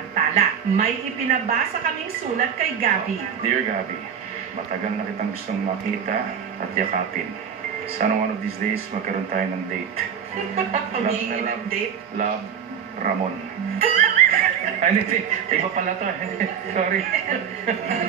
Samantala, may ipinabasa kaming sulat kay Gabby. Dear Gabby, matagal na kitang gustong makita at yakapin. Sana one of these days magkaroon tayo ng date. Humingi ng date? Love, Ramon. Ay, hindi. Iba pala to. Sorry.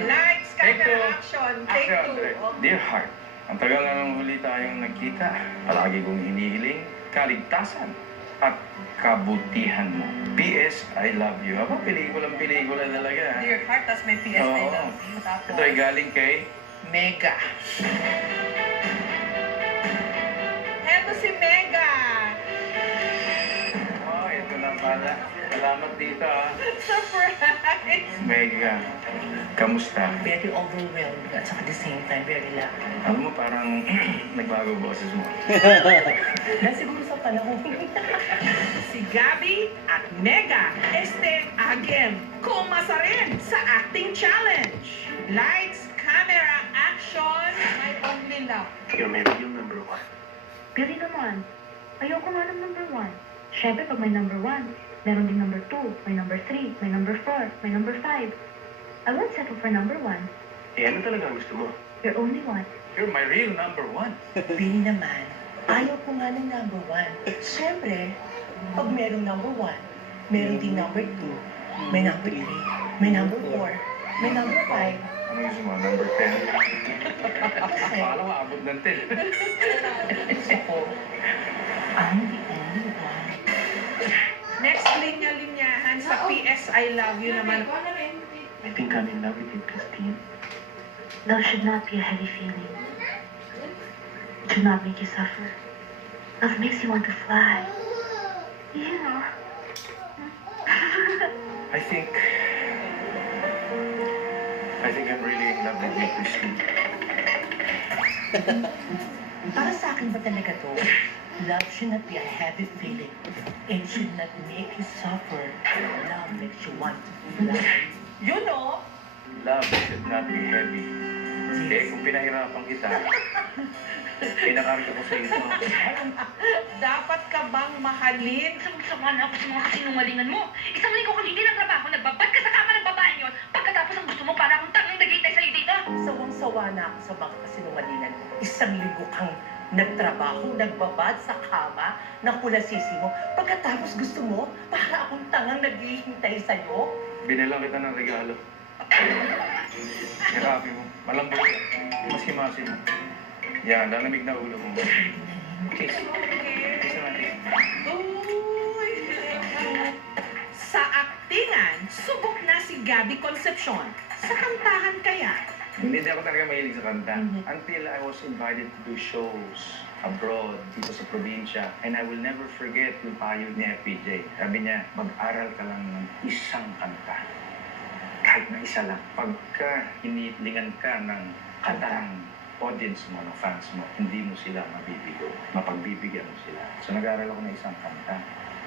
Lights, camera, action. Take two. Dear Heart, ang tagal na nang huli tayong nagkita. Palagi kong hinihiling kaligtasan at kabutihan mo. P.S. I love you. Aba, pelikulang-pelikula talaga. Dear Heart, tas may PS I love you. Tapos, Ito ay galing kay Mega. Eto si Mega. Oh, ito na pala. Salamat dito, Surprise! Mega. Kamusta? Very overwhelmed at at the same time very loud. Alam mo, parang nagbago boses mo. Dahil siguro sa panahon. Si Gabby at Mega agem kumasa rin sa acting challenge. Lights, camera, action. My only love. You're my real number one. Pili naman. Ayoko nga ng number 1. Siyempre, pag may number 1, meron din number 2, may number 3, may number 4, may number 5. I won't settle for number 1. Eh, ano talaga ang gusto mo? You're only one. You're my real number one. Pili naman, ayaw ko nga ng number 1. Siyempre, pag merong number 1, meron din number 2, may number 3, may number 4, may number 5. Ano gusto mo? Number 10? Akala ko abot ng 10. Gusto ko, I'm the only one. Next linya-linyahan sa PS I love you naman. I think I'm in love with you, Christine. Love should not be a heavy feeling. It should not make you suffer. Love makes you want to fly. You know. I think I'm really in love with you, Christine. Para sa akin ba talaga to? Love should not be a heavy feeling. It should not make you suffer. Love makes you want to fly. You know? Love should not be heavy. Eh, kung pinahirapan kita, pinakarga ko sa iyo. Dapat ka bang mahalin? Sama na ako sa mga kasinungalingan mo. Isang linggo kang hindi nagtrabaho, nagbabad ka sa kama ng babae yun. Pagkatapos ang gusto mo, para akong tangang nag-iitay sa'yo dito. Sawang-sawa na ako sa mga kasinungalingan. Isang linggo kang nagtrabaho, nagbabad sa kama ng kulasisi mo. Pagkatapos gusto mo, para akong tangang naghihintay sa'yo. Binilang kita ng regalo. Sirabi mo. Malambot ka. Maski-masi mo. Yan, lalamig na ulo mo. Kiss. Kiss naman. Uy! Sa aktingan, subok na si Gabby Concepcion. Sa kantahan kaya, Hindi ako talaga mahilig sa kanta. Until I was invited to do shows abroad, dito sa probinsya. And I will never forget yung payo ni FPJ. Sabi niya, mag-aral ka lang ng isang kanta. Kahit na isa lang. Pagka hinitlingan ka ng kanta ng audience mo, ng fans mo, hindi mo sila mabibigo. Mapagbibigyan mo sila. So nag-aral ako ng isang kanta.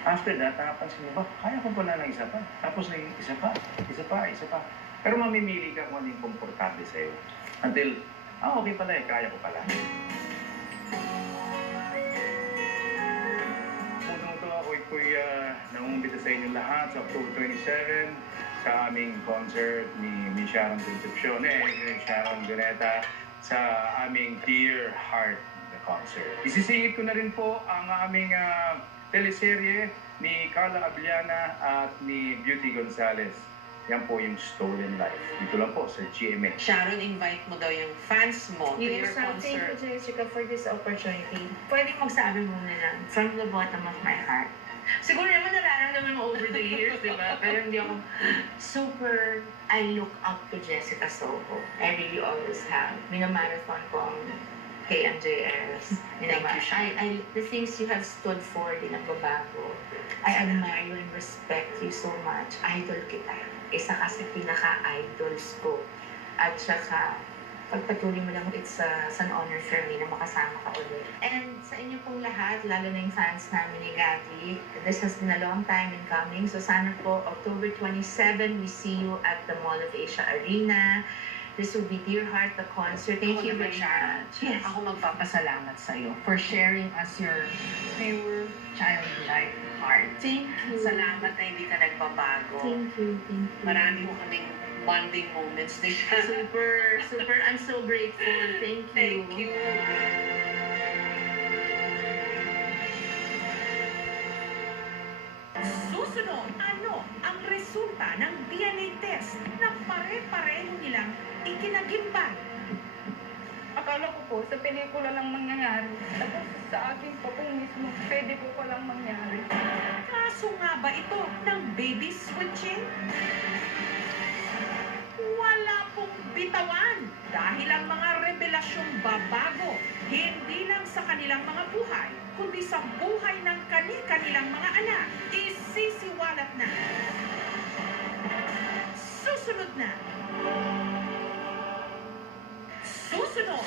After that, napansin mo ba, kaya ko pala ng isa pa. Tapos na isa pa, isa pa, isa pa. Pero mamimili ka kung ano yung komportable sa'yo. Until, okay pala eh, kaya ko pala. Tuntung-tuntung ako'y nangumbita sa inyo lahat sa October 27 sa aming concert ni Sharon Concepcion, ni Sharon Guneta sa aming Dear Heart concert. Isisingit ko na rin po ang aming teleserye ni Carla Abiliana at ni Beauty Gonzalez. Yan po yung Stolen Life. Dito lang po sa GMA. Sharon, invite mo daw yung fans mo to your Thank you, concert. Jessica, for this opportunity. Pwede magsabi muna lang, from the bottom of my heart. Siguro naman nararamdaman mo over the years, di ba? Pero hindi ako super, I look up to Jessica Soho. I really always have. Minamarathon ko ang KMJS. The things you have stood for, di nagbabago. I admire you and respect you so much. Idol kita. Isa kasi pinaka-idols ko. At saka, pagpatuloy mo lang, it's an honor for me na makasama ka ulit. And sa inyo pong lahat, lalo na yung fans namin ni Gabby, this has been a long time in coming. So sana po, October 27, we see you at the Mall of Asia Arena. This will be Dear Heart, the concert. Thank you very much. Yes. Ako magpapasalamat sa'yo for sharing us your pure childlike heart. Thank you. Salamat na hindi ka nagbabago. Thank you. Thank you. Marami ko kaming bonding moments din. Super. I'm so grateful. Thank you. Thank you. Susunod, ano ang resulta ng DNA test na pare-pareho nilang ikinagimbal? Akala ko po, sa pelikula lang mangyayari. Tapos sa akin po kung mismo, pwede po palang mangyari. Kaso nga ba ito ng baby switching? Wala pong bitawan dahil ang mga revelasyong babago hindi lang sa kanilang mga buhay, kundi sa buhay ng kani-kanilang mga anak. Isisiwalat na. Susunod na. Susunod.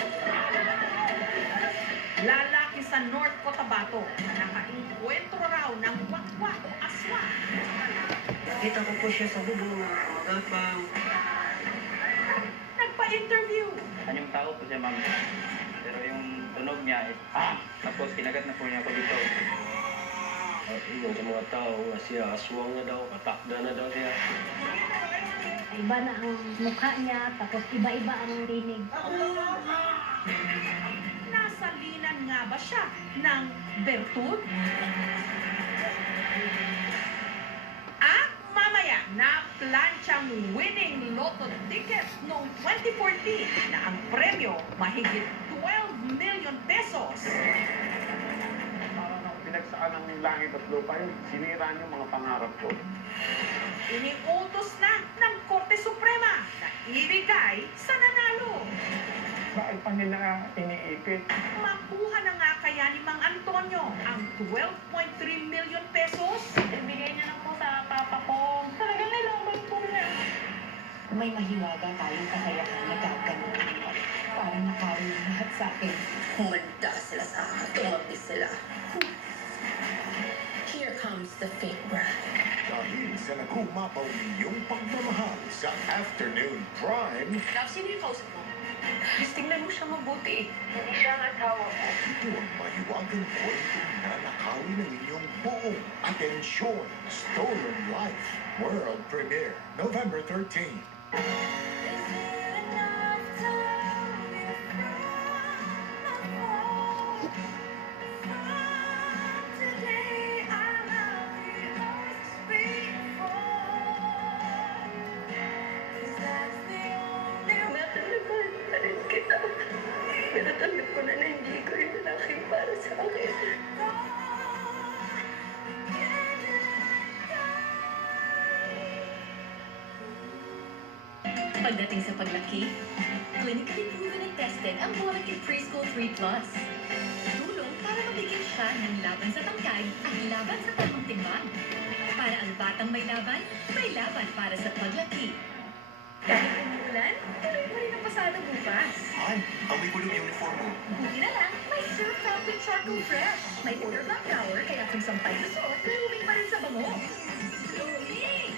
Lalaki sa North Cotabato na nakainkwentro raw ng wakwak o aswang. Kita ko po siya sa bubong na magapang. Nagpa-interview. Anyong tao po siya, ma'am. Pero yung tunog niya is, tapos kinagat na po niya ako dito. Iyon sa mga tao nga siya, aswang na daw, katakda na daw siya. Iba na ang mukha niya, tapos iba-iba ang rinig. Nasalinan nga ba siya ng bertud? At mamaya na planchang winning lotto ticket noong 2014 na ang premyo mahigit 12 million pesos. Parang ako pinagsaan ng langit at lupa yun. Sinira niyo mga pangarap ko. Iniutos na ng Korte Suprema na ibigay sa nanalo. Bakit pa nila iniipit? Makuha na nga kaya ni Mang Antonio ang 12.3 million pesos? Ibigay niya na po sa papa ko. Talagang nilaban po niya. May mahiwaga tayong kakayahan na gagawin mo. Parang nakawin ang lahat sa akin. Humanda sila sa akin. Tumabi sila. Here comes the fake bride. Dahil sa nagumapaw ninyong pagmamahal sa Afternoon Prime, Love, sino yung kausap mo? Please, tingnan mo siya mabuti. Hindi siya ang asawa ko. ito ang mahiwagang kwento na nakawin ng inyong buong atensyon. Stolen Life. World Premiere, November 13. Natalaban na rin kita. Pero tanggap ko na na hindi ko rin lalaki para sa akin. Pagdating sa paglaki, clinically proven and tested ang Molecule Preschool 3 Plus. Tulong para mabigyan siya ng laban sa tangkay at laban sa tamang timbang. Para ang batang may laban para sa paglaki. Kahit umuulan, tuloy pa rin ang pasada bukas. Ay, amoy ko yung uniform mo. Buti na lang, may Surf Top with Charcoal Fresh. May odor block power, kaya kung sampay na suot, luming pa rin sa bango. Luming!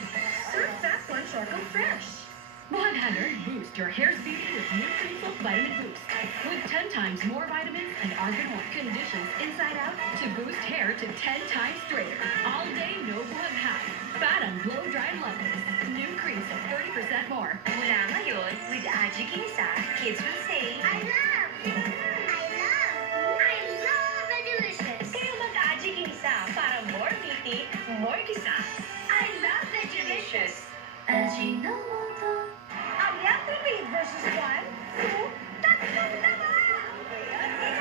Surf Fast One Charcoal Fresh. 100 boost your hair speed with new Clean Silk Vitamin Boost. With 10 times more vitamins and argan oil conditions inside out to boost hair to 10 times straighter. All day, no buhag high. Fat and blow dry levels. New Cream Silk 30% more. Mula ngayon, with Aji Kinisa, kids will say, I love the delicious. Kayo mag-Aji Kinisa para more meaty, more kisa. I love the delicious. Ajinomoto. Aliatripid versus 1, 2, 3 na ba?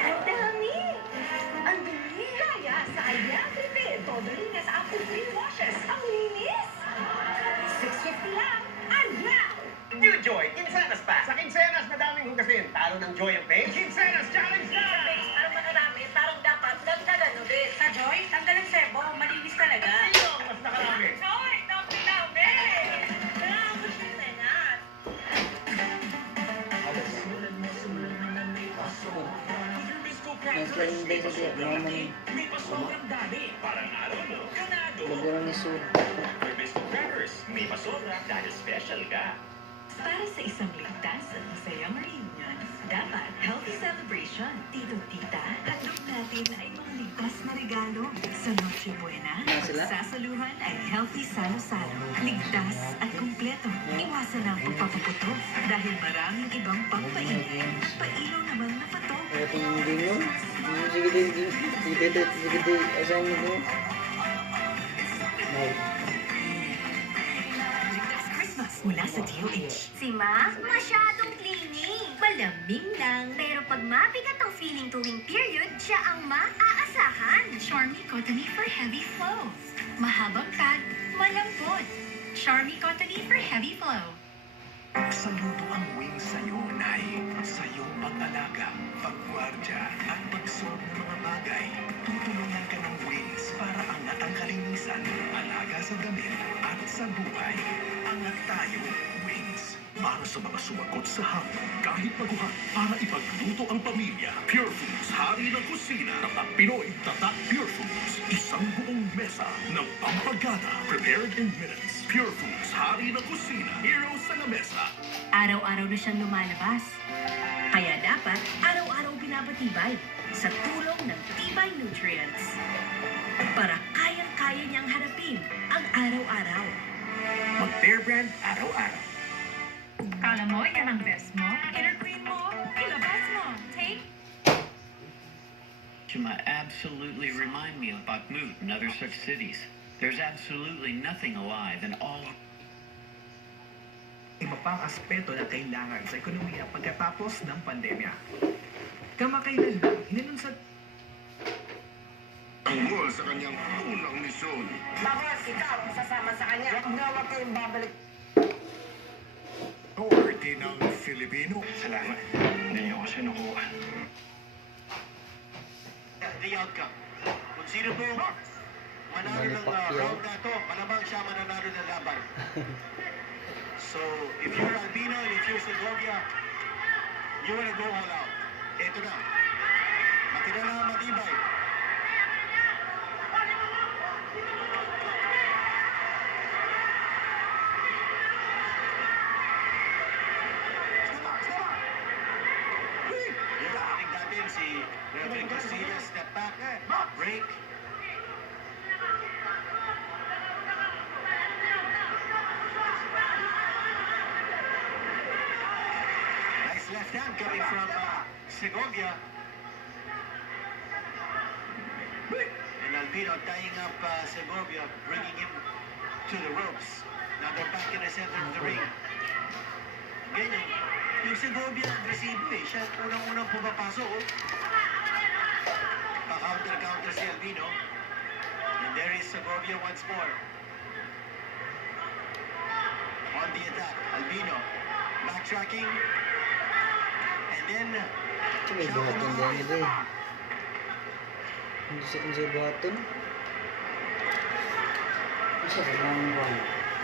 Ang dami. Ang dumi. Kaya sa Aliatripid, todo linis after 3 washes. Ang linis! 650 lang. Aliaw! New Joy, Quincenas pa! Sa Quincenas, madaming hugasin. Talo ng Joy ang page. Quincenas Challenge na! Parang makarami, parang dapat dagdagan ulit. Sa Joy, tanggal ang sebo, malinis talaga. Sino ang mas nakarami? Joy, don't love it! Nakakos yung senas. Para sa isang ligtas at masayang reunion, dapat healthy celebration. Tito-tita, handog natin ay mga ligtas na regalo. Sa Noche Buena, pagsasaluhan ay healthy salo-salo. Ligtas at kumpleto. Iwasan ang pagpapaputo dahil maraming ibang pangpainit. Pailaw naman na pato. Ligtas Christmas mula sa DOH. Si Ma, masyadong clingy. Malamig lang. Pero pag mabigat ang feeling tuwing period, siya ang maaasahan. Charmy Cottony for heavy flow. Mahabang pad, malambot. Charmy Cottony for heavy flow. Saludo ang wings sa'yo, Nay. Sa iyong pag-alaga, pagwardya, at pag-solve ng mga bagay. Tutulungan ka ng wings para angat ang kalinisan, alaga sa damit, at sa buhay. Angat tayo, wings. Para sa mga sumagot sa hamon, kahit baguhan, para ipagluto ang pamilya. Pure Foods, hari ng kusina. Tatak Pinoy, tatak Pure Foods. Isang buong mesa ng pampagana. Prepared in minutes. Pure Foods, hari ng kusina. Heroes sa lamesa. Araw-araw na siyang lumalabas. Kaya dapat araw-araw binabatibay sa tulong ng Tibay Nutrients. Para kayang-kaya niyang harapin ang araw-araw. Mag-Bear Brand araw-araw. Kala mo, yan ang best mo? Inner queen mo? Ilabas mo. Take Shima absolutely remind me of Bakhmut and other such cities. There's absolutely nothing alive and all. Iba pang aspeto na kailangan sa ekonomiya pagkatapos ng pandemya. Kamakailan lang, hinanunsad Tungkol sa kanyang unang misyon. Bakit ikaw ang sasama sa kanya? Huwag kayong babalik. Authority ng Filipino. Salamat. Hindi niyo ako sinukuha. The outcome. Kung sino po manalo ng round na to, malamang siya mananalo ng laban. So, if you're Albino and if you're Segovia, you wanna go all out. Ito na. Matira na ang matibay. Yung ating natin si Reverend Castillo, step back, break. Nice left hand coming from Segovia. And Albino tying up Segovia, bringing him to the ropes. Now they're back in the center of the ring. Ganyan. Yung Segovia, agresibo eh. Siya unang-unang pumapasok. Oh. Pa-counter-counter si Albino. And there is Segovia once more. On the attack, Albino. Backtracking. And then... May buhaton din nila eh. Hindi sa kung sa buhaton. Isa ka lang ba?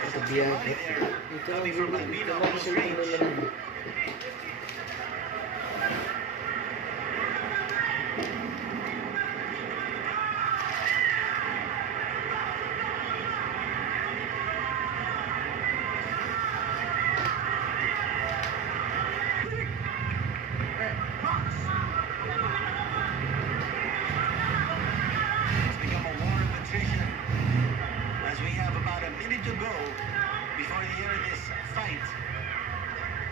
Ito biyakit. Ito lang sa ulo lang. It's become a war of attrition as we have about a minute to go before the end of this fight.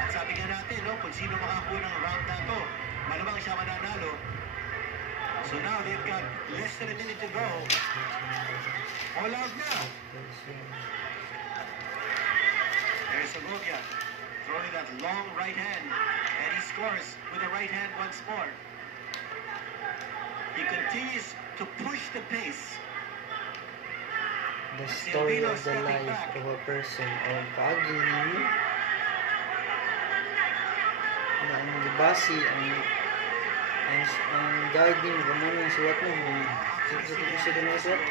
At sabi nga natin, no, kung sino makakuha ng round na to, malamang siya mananalo. So now they've got less than a minute to go. All out now. There's Segovia throwing that long right hand, and he scores with the right hand once more. He continues to push the pace. The story of the life of a person o kaagi na ang libasi ang guiding kung ano yung suwat mo sa ganun suwat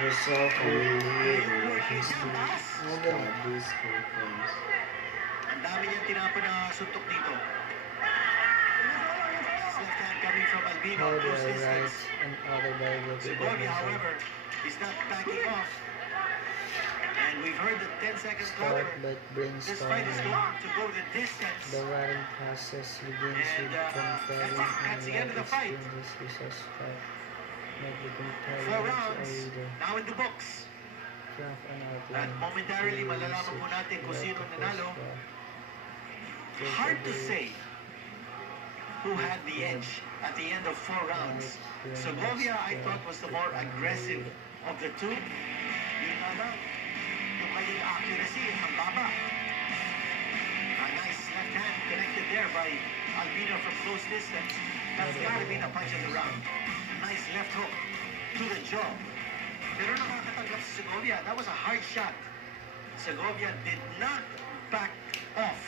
yourself or history Ang dami niyang tinapon na suntok dito. Left hand coming from Albino. how do Close I distance. write an autobiography about Segovia, myself. however, is not backing off. And And we've heard the 10 seconds Start clocker. by This fight is brainstorming. going to go the distance. The writing process begins And, with comparing that's the end of the fight. experiences with suspect. Make the 4 compelling to a rounds. reader. Now in the books. Craft an At outline. momentarily, Fully malalaman po research natin kung throughout sino the nanalo. first draft. Take Hard to away say who had the edge at the end of 4 rounds. Segovia, I thought, was the more aggressive of the two. Yun nga lang, yung kanyang accuracy, ang baba. A nice left hand connected there by Albino from close distance. That's gotta be the punch of the round. Nice left hook to the jaw. Pero nakakatanggap si Segovia. That was a hard shot. Segovia did not back off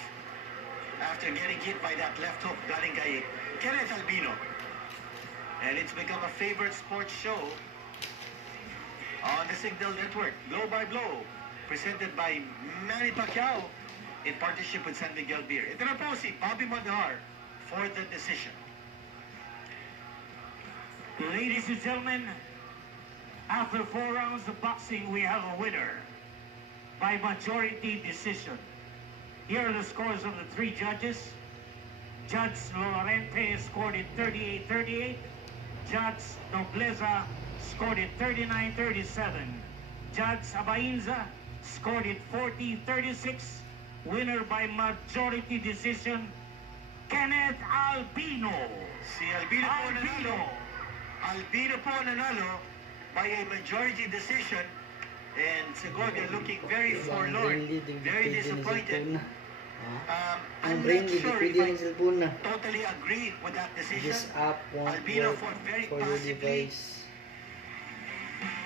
after getting hit by that left hook galing kay Kenneth Albino. And it's become a favorite sports show on the Signal Network. Blow by Blow, presented by Manny Pacquiao in partnership with San Miguel Beer. Ito na po si Bobby Mandar for the decision. Ladies and gentlemen, after 4 rounds of boxing, we have a winner by majority decision. Here are the scores of the 3 judges. Judge Lorente scored it 38-38. Judge Nobleza scored it 39-37. Judge Abainza scored it 40-36. Winner by majority decision, Kenneth Albino. Si Albino po nanalo. Albino po nanalo by a majority decision. And Segovia looking very forlorn, very disappointed. Ang I'm brain not lead, sure pwede if I yung cellphone na. totally agree with that decision. This app won't Albino work fought very for your passively. device.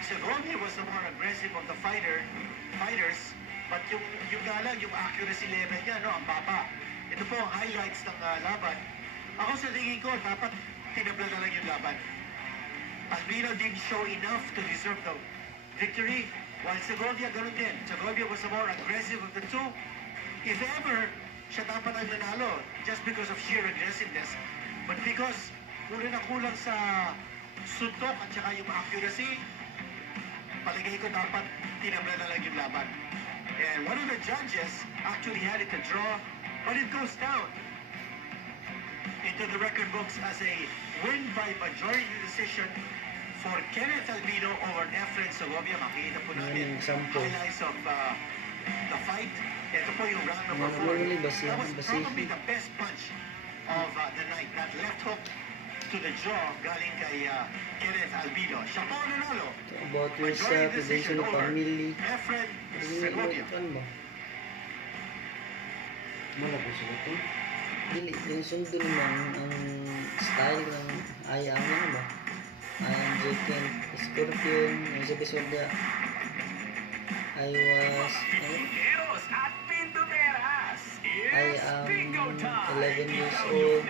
Segovia was the more aggressive of the fighters, but yung nga lang, yung accuracy level niya, no, ang baba. Ito po ang highlights ng laban. Ako sa tingin ko, dapat tinabla na lang yung laban. Albino didn't show enough to deserve the victory, while Segovia ganun din. Segovia was the more aggressive of the two. If ever, siya dapat ang nanalo, just because of sheer aggressiveness. But because kulang sa suntok at saka yung accuracy, palagay ko dapat tinabla na lang yung laban. And one of the judges actually had it to draw, but it goes down into the record books as a win by majority decision for Kenneth Albino over Efren Segovia. Makikita po natin highlights of the fight. Ito po yung round number 4. That was probably the best punch of the night. That left hook to the jaw galing kay Kenneth Albino. Siya po nanalo. About yourself, eventually family. Efren Segovia. Wala po sila ito. Dili, yung sundo naman ang style ng ayaw na ba? Ayang Jekin, Scorpion, yung sa episode I was, I am 11 years old.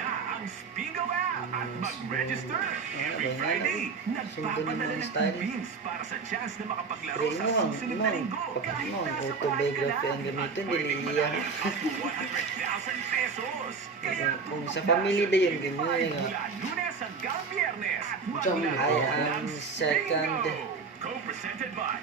Mag-register every Friday. Sundo naman ang style. para sa chance na makapaglaro Pero sa mo, susunod na linggo. autobiography ang gamitin, dili iya. 100,000 pesos. Kung sa family da yun, ganyan nga. Lunes hanggang Biyernes. I am second. Co-presented by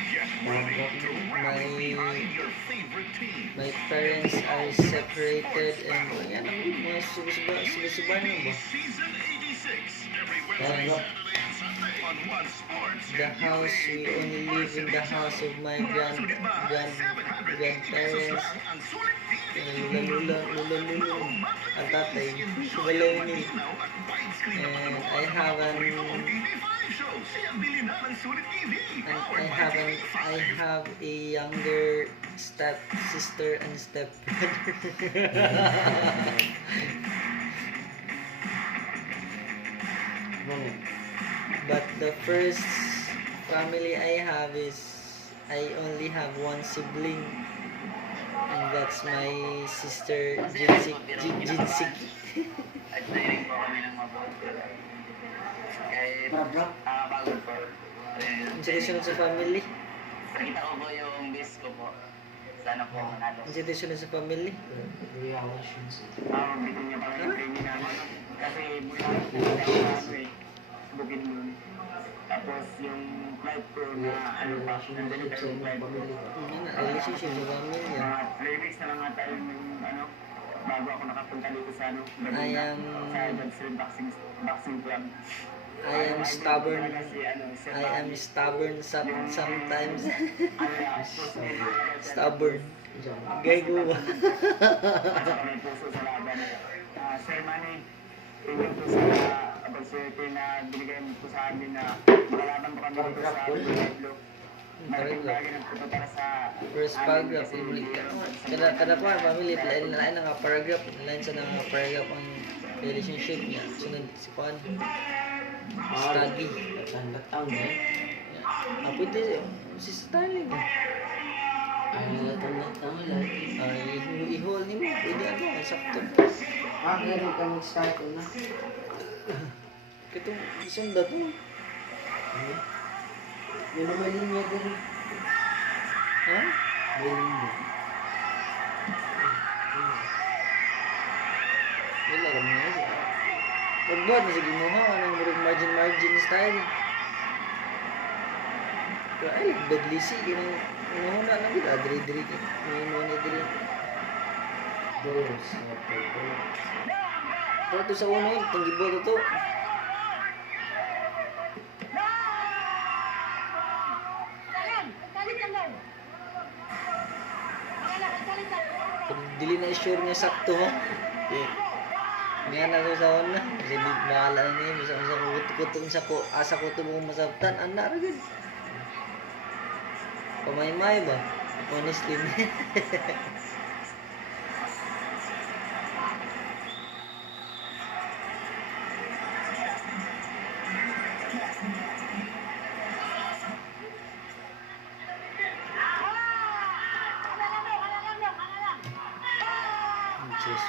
Get ready to rally behind your favorite team. My parents are separated and yan ang mga suba-suba na ba? Season 86 every Kaya Wednesday, Saturday, and Sunday on One Sports. the house, we only live in the house of my grandparents. Lula, ang tatay, wala ni. And I have a younger step sister and step brother. But the first family I have is I only have one sibling, and that's my sister Jinsik. Nag-training po kami ng mabuti. Kahit bago po. Ang sunod sa family? Nakita ko po yung base ko po. Sana po manalo. Ang sunod sa family? Dito niya pala yung training namin. Kasi mula ako sa ano eh. Bukid mo. Tapos yung flight ko na ano pa, nandali tayo yung flight ko. Relationship sa pamilya. Mga 3 weeks na lang ata yung ano, bago ako nakapunta dito sa ano, I am sa God's Boxing Club. I am stubborn. Kasi ano, I am stubborn sometimes. Stubborn. Gay ko ba? May puso sa laban. Sir Manny, thank you po sa opportunity na binigay mo po sa amin na makalaban po kami dito sa Pueblo. Malaking bagay ng puto para sa First paragraph, kada pa family, lain na nga paragraph, lain sa nga paragraph ang relationship niya. Sunod si Juan. Study. Pwede si Starling. I-hold ni mo. Pwede ano, sakto. Ganun ka mag-start na. Katong isunda to. Yun ang may linya ganun. Ha? May linya. Wala kami na siya. Pagbuhat na sige mo ha, anong murag margin style. Pero ay, badly si, inuhuna na kita, diri-diri. Inuhuna diri. Pero ito sa uno, itong gibuhat ito. Dili na sure niya sakto ha. Nga na ko sa una. Kasi bahala na niya. Bisa sa kuto sa ko asa ko to mong masabtan. Anak ra gud. Pamay-may ba? Honestly.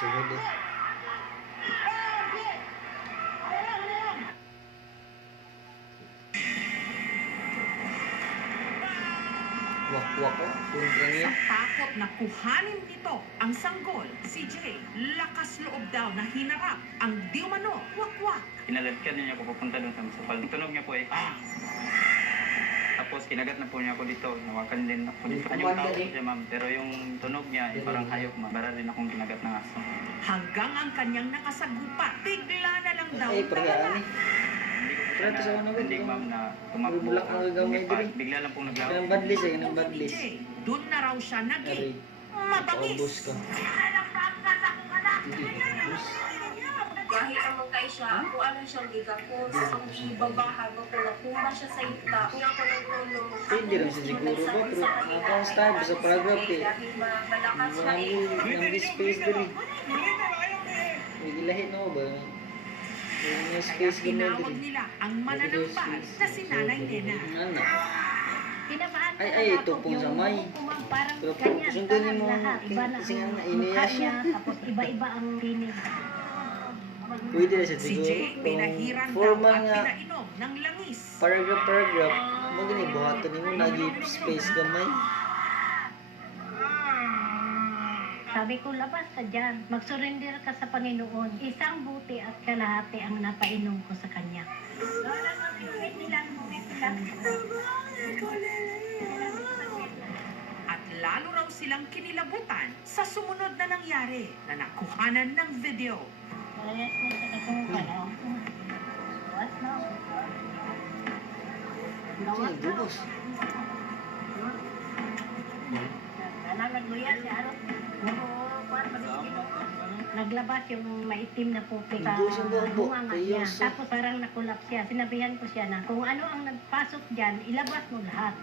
Sugod eh. Wak-wak ko. Punta niya. Sa takot na kuhanin nito ang sanggol, si Jay, lakas loob daw na hinarap ang di umano, wak-wak. Inaladkad niya ako papunta doon sa musapal. Tunog niya po eh, Tapos kinagat na po niya ako dito, nawakan din ako dito. Yung tao siya ma'am, pero yung tunog niya parang hayop ma'am. Bara din akong kinagat ng aso. Hanggang ang kanyang nakasagupa, bigla na lang daw Ay, parang Hindi ko po siya na ma'am na tumakbo. Bulak ang gagamay diri. Bigla lang pong naglaw. Ganang badlis eh, ganang badlis. Doon na raw siya naging mabangis. Paubos ka. Kahit naman kayo siya, kung ano siyang gigakos, ang ibabahag ako na kumba siya sa ita. Kung ako nagtulong, Pwede rin siya siguro ba, pero nakakang style sa paragraph eh. Nang space diri. May ilahit na ba? May space gano'n Tinawag diri. nila ang mananambal na si Nanay Nena. Ano? Tinamaan Ay, ito pong sa may. Parang Pero kanya, sundin mo, lahat. Iba na kasi nga ang iniya mukha siya. niya, tapos iba-iba ang tinig. Pwede na siya Si siguro. Jay, pinahiran daw Formal at nga, pinainom ng langis. paragraph, mo gani buhaton nimo lagi space gamay. Sabi ko, labas ka dyan. Mag-surrender ka sa Panginoon. Isang buti at kalahati ang napainom ko sa Kanya. At lalo raw silang kinilabutan sa sumunod na nangyari na nakuhanan ng video. Sige, bubos. Naglabas yung maitim na puti sa Ubus yung buhok. bunganga niya. Ayos. Tapos parang nakulap siya. Sinabihan ko siya na kung ano ang nagpasok dyan, ilabas mo lahat.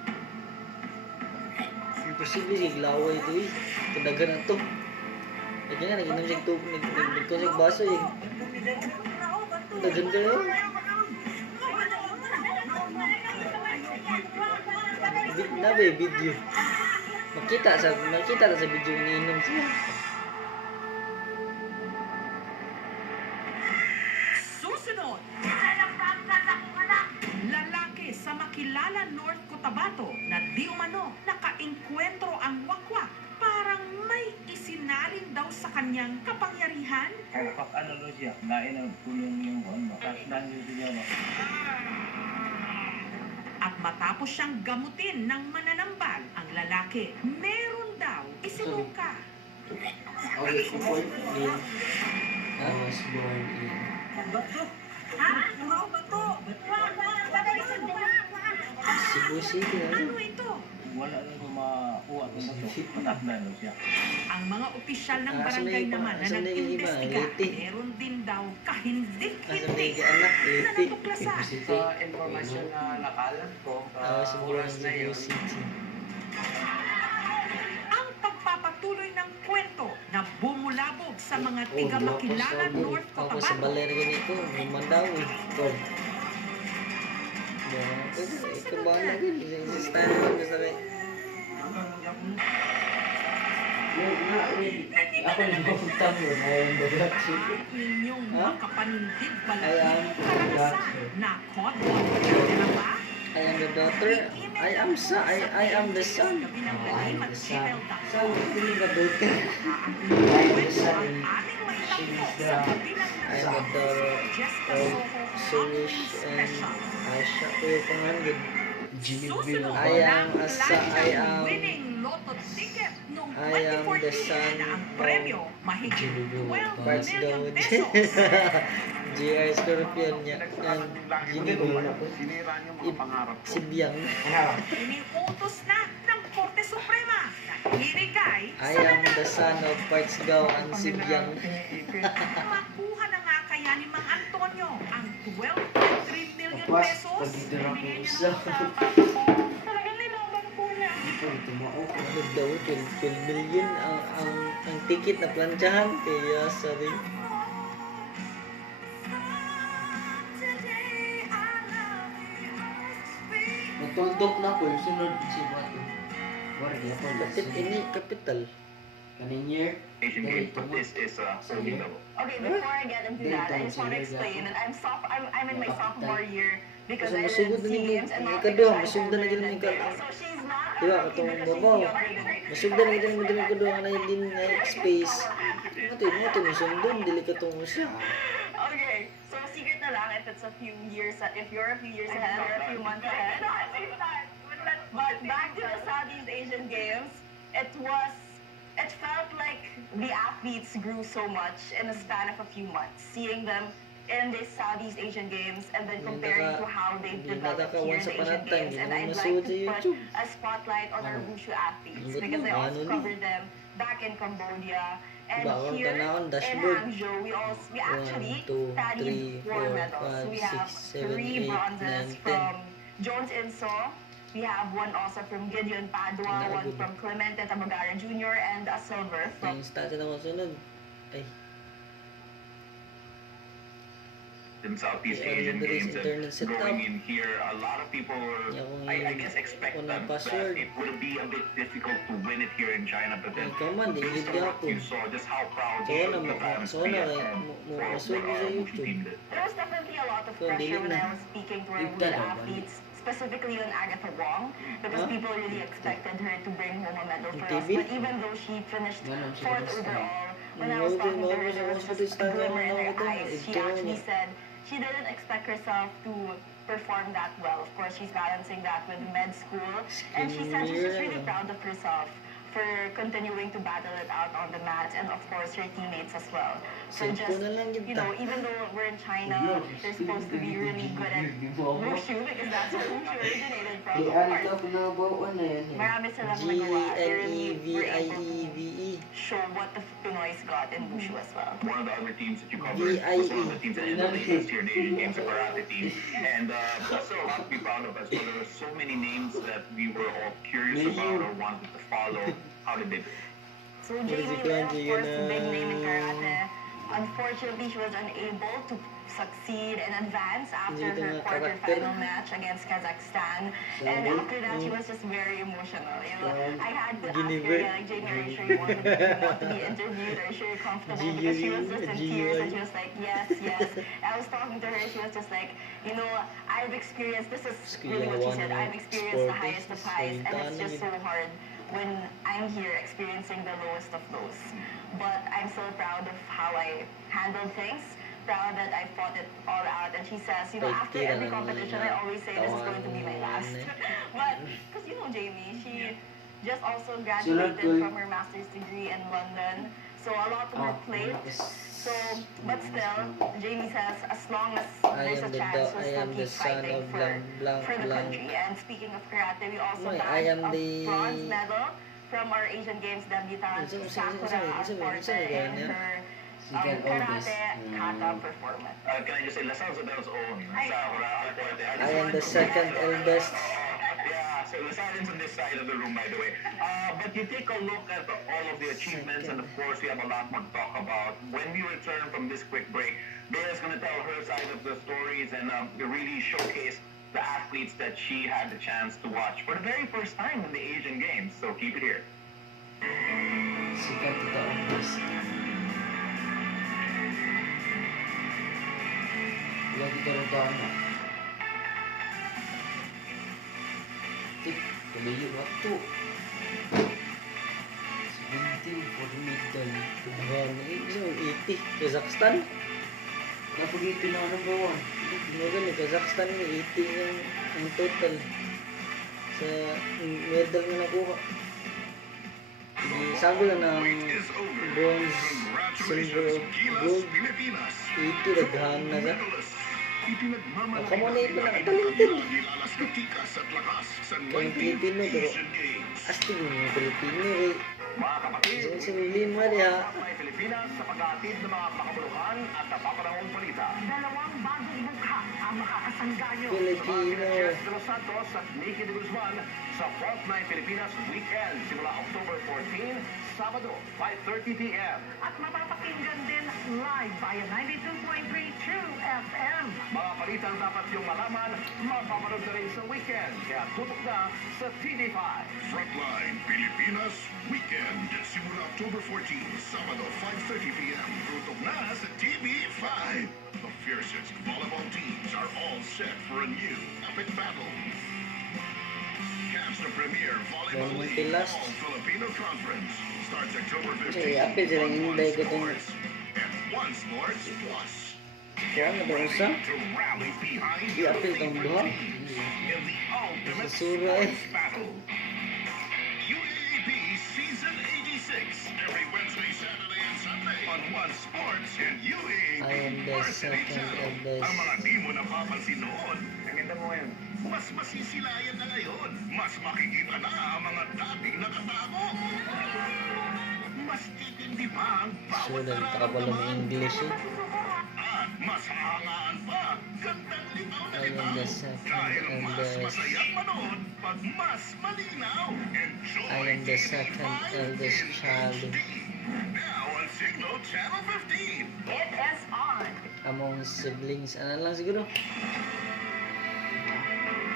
Imposible yung laway ito eh. Kadagan na ito. Kaya nga, nag-inom siya tubig, nag-inom siya baso eh. Kadagan ka yun. Na ba yung video? Makita sa video iniinom siya. Susunod! Lalaki sa makilala North Cotabato na di umano nakaengkwentro ang wakwak. Parang may isinalin daw sa kanyang kapangyarihan. Ano siya? Nain ang pulong yung ano. Tapos nandiyo siya ba? At matapos siyang gamutin ng mananambal, ang lalaki, meron daw isinuka. Okay, born in. I was born in. Cebu City, Ano ito? Wala lang makuha ng bato. Patakdan lang siya. Ang mga opisyal ng Asan na barangay iba? naman na Asan na yung iba? nag-imbestiga, Leyte. meron din daw Asa kahindik-hindik may anak, na Leyte. natuklasan. City. Sa informasyon na nakalat ko, I was born oras in na Cebu yun, City. Ang pagpapatuloy ng kwento na bumulabog sa mga Oh, tiga Ilocos Makilalan, Norte. North Ako sa Cotabato. baler ganito, may Mandawi. Kod. Ikaw ba na gud? Style lang gusto kay. Ako nagpupunta mo, ayun ba that shit? Inyong Ha? makapanindig I pala am karanasan na kod ba? I am the daughter. I am the son. I am the son. Gmail.com. So, hindi ka daughter. I am the son. aming may She tagpo is sa the- kabilang I am the daughter Jessica of Soho Sulish Halloween and Special. Aisha. Kuya pangan gud. Jimmy Susunod I am ng asa- platinum I am- winning lotto ticket noong I am the 2014 son na ang of premyo mahigit Jimmy Bill. 12 Parts million daw. pesos. GR Scorpion niya. Pinagsakan Ang ng langit at ginigol. lupa. Sinira niyo mga pangarap ko. Si Biang. Iniutos na ng Korte Suprema na irigay I sa am the nanalo. son of Parts Gaw and si Biang. Makuha na nga kaya ni Mang Antonio ang 12.3 million Tapos, pesos. pag dito na Binigay po niya isa. ng sa papa. Talagang nilaban po niya. Ito, tumao ko. Ano daw, 12 million ang ticket na plantsahan. Kaya, sorry. Natuldok na ko yung sunod si Bato. Warga po. Kapit ini, capital. Kaning year, Asian Games, but this is Olympic level. Okay, before I get into that, I just want to explain that I'm in my sophomore year because Kasi I masugod did na SEA ni Games and mo. not Ikaduha, because I masugod na gid mo overlearned ikaw. it. So she's not Di ba, happy katong because she's babaw. younger than me. Masugdan na gid mo dili ko doon na din na space. Mo to ni sundon dili ka tong siya. Okay, so secret na lang if it's a few years, if you're a few years ahead or a few months ahead. But back to the Southeast Asian Games, it felt like the athletes grew so much in a span of a few months. Seeing them in the Southeast Asian Games and then comparing to how they've developed here in the Asian Games. And I'd like to put a spotlight on our Wushu athletes because I also covered them back in Cambodia. And Bawal here tanawon, in dashboard. Hangzhou, we actually 1, 2, tallied 3, 4 4, medals. 5, We have 6, 7, 3 8, bronzes 9, 10. from Jones Inso. We have 1 also from Gideon Padua, 1 from Clemente Tabagara Jr., and a silver from Yung stats na ko sunod. Ay, In Southeast Yeah, Asian there is Games internet and setup. going in here, a lot of people were, Yeah, kung I guess, expected walang that password. it would be a bit difficult to win it here in China, but then ikaw man, di gid ka ako. you saw just how proud So na the fans so na be kay at mo masud sa Wushu YouTube. team did. There was definitely a lot of So, pressure dilim when na. I was speaking to our Yung women dalawa. athletes, specifically on Agatha Wong, because Huh? people really expected her to bring home a medal for us. TV? But even though she finished Ganun siya 4th basta. overall, when I was talking to her, there was just a glimmer in her eyes. She Ito actually na. said she didn't expect herself to perform that well. Of course, she's balancing that with med school. And she said she's just really proud of herself for continuing to battle it out on the mat, and of course her teammates as well. So just, Cellphone na lang you kita. know, even though we're in China, they're supposed to be really good at wushu because that's where wushu originated from. Di Of ano course, to, pinabawaan na yan eh. marami silang nagawa. They really were able to G-N-E-V-I-E-V-E. show what the Pinoys got in wushu as well. One of the other teams that you covered VIE. was one of the teams that ended up this year in the Asian Games, the karate team. And that's a lot to be proud of as well. There were so many names that we were all curious about or wanted to follow. How did they do? So Jamie Lynn, of course, a big name in karate. Unfortunately, she was unable to succeed and advance after Hindi her na quarterfinal karakter. match against Kazakhstan. And after that, she was just very emotional. You know, I had to ask her, Giniver. like, Jamie, are you sure you want to be interviewed? Are you sure you're comfortable? Because she was just in tears and she was like, yes, yes. I was talking to her, she was just like, you know, I've experienced, this is really what she said, I've experienced the highest of highs, and it's just so hard when I'm here experiencing the lowest of lows. But I'm so proud of how I handled things. proud that I fought it all out. And she says, you know, after every competition, I always say this is going to be my last. But, because you know Jamie, she just also graduated from her master's degree in London. So a lot on her plate. So, but still, Jamie says, as long as there's a chance, we'll still keep fighting for the country. And speaking of karate, we also got a bronze medal from our Asian Games debutant, Sakura Asporte, in her karate kata performance. Can I just say, Lasal Zadel's own, Sakura Asporte. I am the second eldest. Yeah, so Lasal's on this side of the room, by the way. But you take a look at all of the achievements, and of course, we have a lot more to talk about. When we return from this quick break, Bea's going to tell her side of the stories and really showcase the athletes that she had the chance to watch for the very first time in the Asian Games. So keep it here. Sikat ito ang boss. Lagi karutaan na. Tip, kalayo waktu. 17 for the medal. Isa yung 80. Kazakhstan. Napag-80 na number 1. Ngayon ni Kazakhstan may 80 yung total sa medal na nakuha. Sabi lang ng bronze, silver, gold, 80 daghan na ka. Kamu na ito nakatalintin. Kayong Pilipino, pero astig yung Pilipino eh. Sa lima diha. Pilipinas sa pag-aatid ng mga makabuluhan at napapanahong balita. Dalawang bagong bukha ang makakasangga nyo. Filipino. Jess de los Santos at Nikki de Guzman sa 4th Night Pilipinas Weekend simula October 14, Sabado, 5:30 p.m. At mapapakinggan din live via 92.3 True FM. Mga balitang dapat yung malaman, mapapanood na rin sa weekend. Kaya tutok na sa TV5. Frontline Pilipinas Weekend. Simula October 14, Sabado, 5:30 p.m. Tutok na sa TV5. The fiercest volleyball teams are all set for a new epic battle. Catch the premier volleyball league All-Filipino Conference. Starts October 15. Apil silang hinday ko itong And One Sports Plus. kaya nga itong isa. I-apil itong duha. Sa sura eh. UAAP Season 86. Every Wednesday, Saturday, and Sunday on One Sports and UAAP I am the Varsity second Channel. eldest. Ang mga di mo napapansin noon. Ang ganda mo ngayon. Mas masisilayan na ngayon. Mas makikita na ang mga dating nakatago. Mas titindi pa ang bawat Sudah takabala nararamdaman. ng English eh. At mas hangaan pa. Gandang litaw na I am litaw. the second Dahil mas eldest. masayang manood pag mas malinaw. Enjoy I am the second eldest child. now on Signal Channel 15. It is on. Among siblings. Ano lang siguro?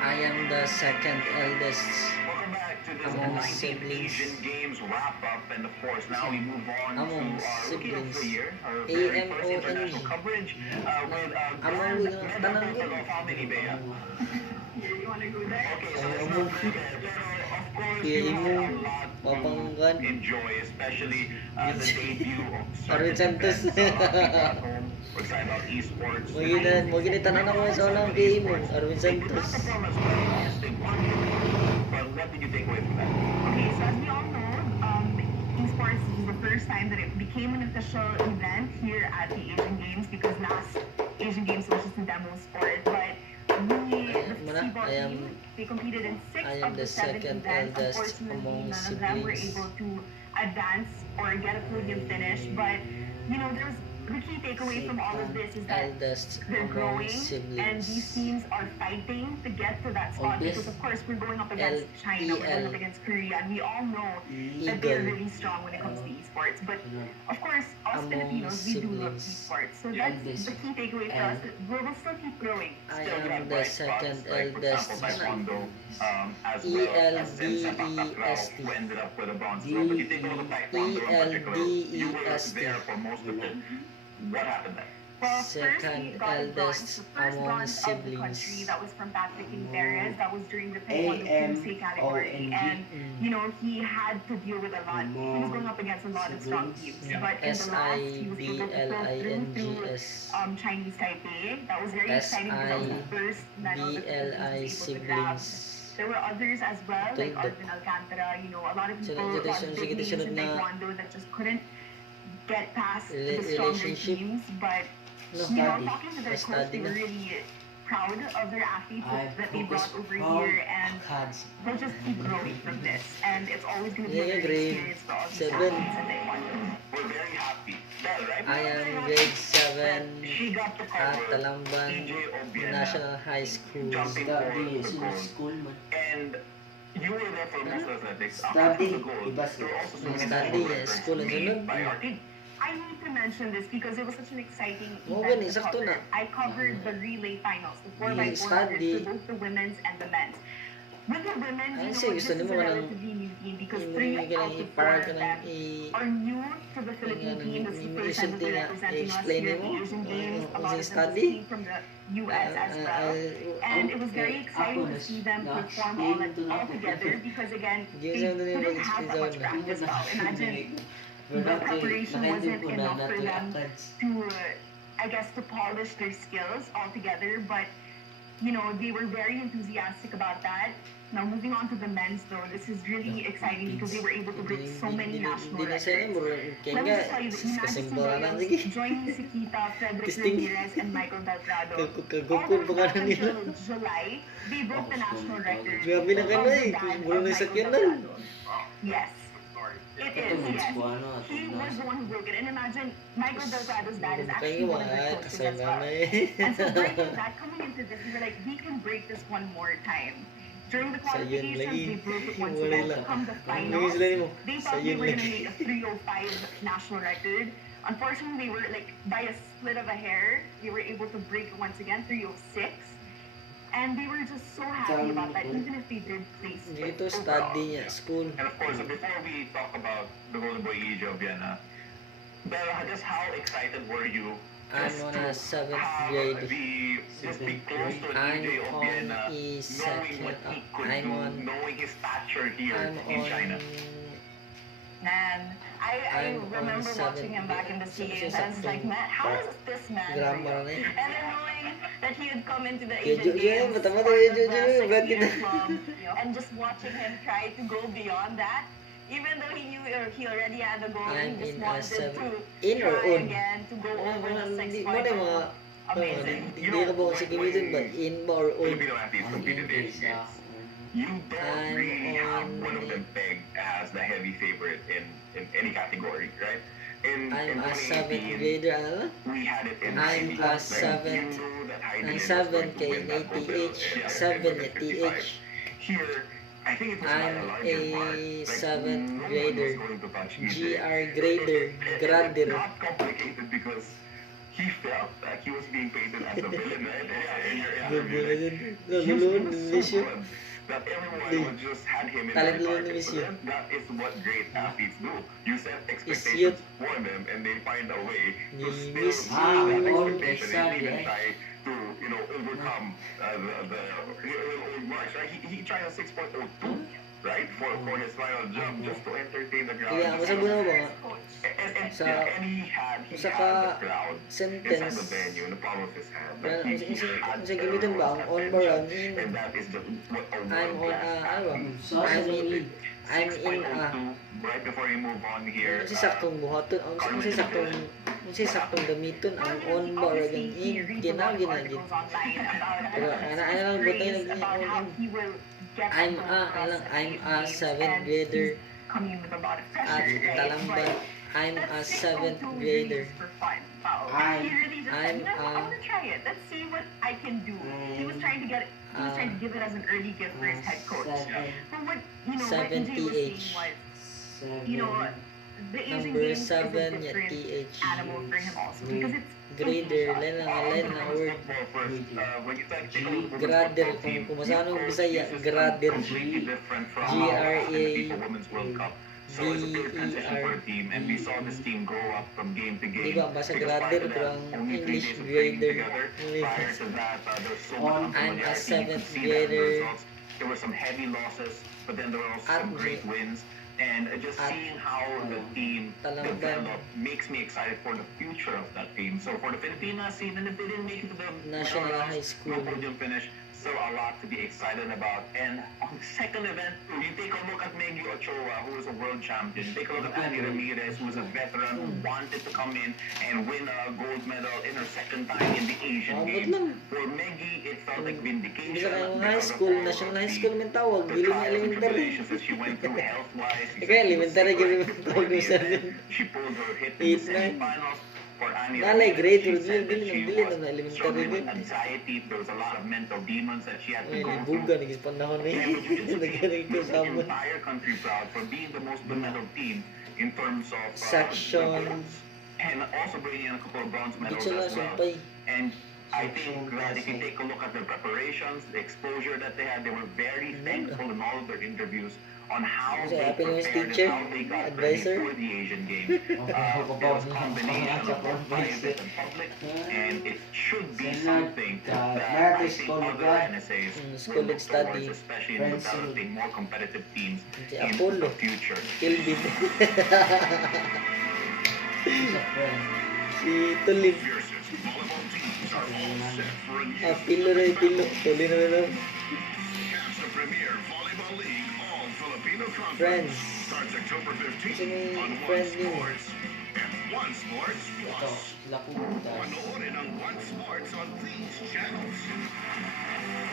I am the second eldest Welcome back to this among 19th siblings. Asian Games wrap-up. And of course, now we move on Among to our Rookie of siblings. the Year, our very first AMONE. international coverage with Among Grand mga Medal tanang for the family, Bea. You wanna go there? Okay, so Ay, it's among not good there. Pero of course, Kaya you mo, had a lot mapanggan. to enjoy, especially the debut of Arwin certain Santos. events, people at home. We're excited about esports. Magiging tanan ako sa unang game mo. Arwin Santos. But what did you take away from that? Okay, so as we all know, esports is the first time that it became an official event here at the Asian Games because last Asian Games was just a demo sport. But the Seaball team, they competed in 6 I am of the the 7 second events. eldest Unfortunately, among none of them were siblings. able to advance or get a podium finish. But, you know, there's the key takeaway from all of this is that Eldest they're among growing and siblings. these teams are fighting to get to that spot Obvious. because of course we're going up against China, we're going up against Korea, and we all know that they're really strong when it comes to esports. But of course, us Among Filipinos, we do love siblings. esports. So that's the key takeaway for us. That we'll still keep growing. I Still am got the bright second spots, like, for eldest. example, Taekwondo, as well as in Sepak Takraw, who ended up with a bronze medal. But you take a look at Taekwondo in particular, you were ELDEST. there for most of it. What happened there? Well, first second he got a bronze, eldest the first among bronze of the country. siblings. That was from Patrick Perez. That was during the Taekwondo Tuesday category. AMONG. And, you know, he had to deal with a lot. He was going up against a lot of strong teams. But in the last, he was able to pull through Chinese Taipei. That was very exciting because that was the first medal that he was able to grab. siblings. There were others as well, like Tuldok. Arvin Alcantara, you know, a lot of people, Sunod- a lot of sunod- big names sunod in na Taekwondo that just couldn't get past Rela- the stronger relationship. teams. But, No, you know, study. talking to their Basta coach, they study were na. really proud of their athletes I that they focus brought over on here, and cards. they'll just keep growing from this. And it's always going to be Yeah, a learning grade experience for all these 7. athletes in Taekwondo. We're very happy. Well, right? I am grade 7 She got to at cover Talamban EJ Obiena National High School. jumping Study for the in gold. school man. And you were there for most athletics. Study, After the gold, iba you were also Study, selected for school and records sunod. by our team. I need to mention this because it was such an exciting Oo, event gani, to sakto cover. na. I covered the relay finals, the 4x400 Study. for both the women's and the men's. With the women's, Ay, you sige, know, this gusto is a nimo ka ng relatively new team because 3 out of 4 i-para ka of ng them are new to the Philippine team. This is the first time that they're representing us i-explain here at mo the Asian Games. A lot of them study. came from the US as well. And it was very exciting to see them perform all together because again, they didn't have that much practice now. Imagine the preparation wasn't enough for them to, I guess, to polish their skills altogether. But, you know, they were very enthusiastic about that. Now, moving on to the men's, though, this is really exciting because they were able to break so many national Di na siya records. na, mura Let kaya me nga, just tell you that United kasimbola na, Williams, sige. joining Sikita, Frederick Testing. Ramirez, and Michael Belgrado. Kagukul pa ka na nila. Until July, they broke the national record. Grabe na ka na eh, of the kung dad mura of na Michael sakyan na. Belgrado. Yes. It Ito is, mo, yes. ano, He was the one who broke it. And imagine, Michael Delgado's dad is Kaya actually nga, one of their ay, coaches as kasama well. na eh. And so breaking that, coming into this, we were like, we can break this one more time. During the Sa yun qualifications, lagi. they broke it once Wala again. lang. Come the Ang finals, sila mo. they Sa thought they yun were going to lagi. make a 305 national record. Unfortunately, they were like, by a split of a hair, they were able to break it once again, 306. And they were just so happy about that, even if they did place Dito, fifth study niya, school. And of course, before we talk about the Golden Boy EJ Obiena, Bella, just how excited were you I'm on a 7th grade. just be close to I'm EJ on Obiena, a knowing second. what he could I'm do, on. knowing his stature here I'm in China? Man, I I'm on remember watching 7th him back in the grade. SEA Games, and I was like, man, how is this man Grammar real? na eh. And then knowing that he would come into the Kaya Asian Jojo, Games, mata-mata part kaya of Jojo, the ba't 6-year kita? club, and just watching him try to go beyond that, even though he knew he already had the goal, I'm he just in a wanted 7. to In or try on? again to go over the Hindi 6 mo na yung mga... Amazing. Hindi ka ba kasi gamitin ba? In ba or on? Filipino athletes competed in Asian Games. You don't really have one of them pegged as the heavy favorite in any category, right? In I'm a 7th 2018, grader, ano na? we had it in I'm City. a Like, 7th. you know that Ang Heidi was 7 going to kay win that gold medal, 80H. and 7 at at 55. TH. Here, I think it was by I'm a a larger mark. Like, 7th no one grader. was going to touch EJ. GR grader. Grader. It got complicated because he felt like he was being painted as the villain, right? In your interview. Gulo na dun. He was Lulun, so Nisyo. good that everyone would just had him in Talent their lulun target. ni But Nisyo. then that is what great athletes do. You set Isyot. expectations for them and they find a way to Ni still Nisyo. meet that all expectation and excited, even eh? try to, you know, overcome the old marks, right? He tried a 6.02, right? For his final jump just to entertain the crowd. Kaya, masabi na ba nga? And Sa... he had Sa the ka... crowd inside Sentence. the venue in the palm of his hand. Well, Like, kung sa gamitin ba, ang on ba lang, and that is the what a I'm on ano ba? I'm in a... right before you move on here. Kung si saktong buhaton, kung si saktong gamiton, ang on ba or ang in, ginagin. Pero, ano lang ba tayo nag-on? I'm a 7th grader at Talamban. I'm a 7th grader. He really just said, no, I want to try it. Let's see what I can do. He was trying to get it. He was trying to give it as an early gift for his head coach. But what what EJ was saying 70H. was, you know, the Asian Number Games is a 7 ya different TH. animal for him also because it's Grader, len na word. Grader, kung masanong Bisaya, grader. Completely different from GRA. the FIFA Women's World Cup. So it's a big transition for the team, and we saw this team grow up from game to game. Diba, basta Because prior grader, to pero that, ang only 3 English days of training grader. together. Prior to that, there's so much I'm a unfamiliarity. You could 7th see that in the grader. results. There were some heavy losses, but then there were also some great wins. And just seeing how the team developed makes me excited for the future of that team. So for the Filipinas, even if they didn't make it to the National rounds, High School. no podium finish, still a lot to be excited about. And on the second event, you take a look at Meggy Ochoa, who is a world champion. Take a look at Annie Ramirez, who is a veteran who wanted to come in and win a gold medal in her second time in the Asian Games. For Meggy, it felt like vindication. Hindi ka high school, national high school man tawag, dili niya elementary. That she went through health-wise. Ikaw elementary, gawin mo tawag mo sa She pulled her hit in the 8, 9. semifinals. For Annie Nalay, Ramirez, grade, she pero said that dili she na was elementary struggling with din. anxiety. There was a lot of mental demons that she had to Ay, go through. libugan, naging panahon na yun. Nagkaroon ko sa The amin. entire country proud for being the most medal team in terms of Section. and also bringing in a couple of bronze Di medals sila as well. sumpay. And I think that if you take a look at their preparations, the exposure that they had, they were very thankful in all of their interviews on how Kasi they happy naman prepared teacher, and how they got advisor. ready for the Asian Games. There was a combination of private and public, and it should be something that I think other NSAs School will of look study. towards, especially in developing more competitive teams Si in Apollo. the future. Kelvin. Si Tulip. Ah, pilo na yung pilo. Tuli na lang. The Premier Volleyball League All Filipino Conference Friends. starts October 15th Kasi may on friend One din. Sports and One Sports Plus. Panoorin ang One Sports on these channels.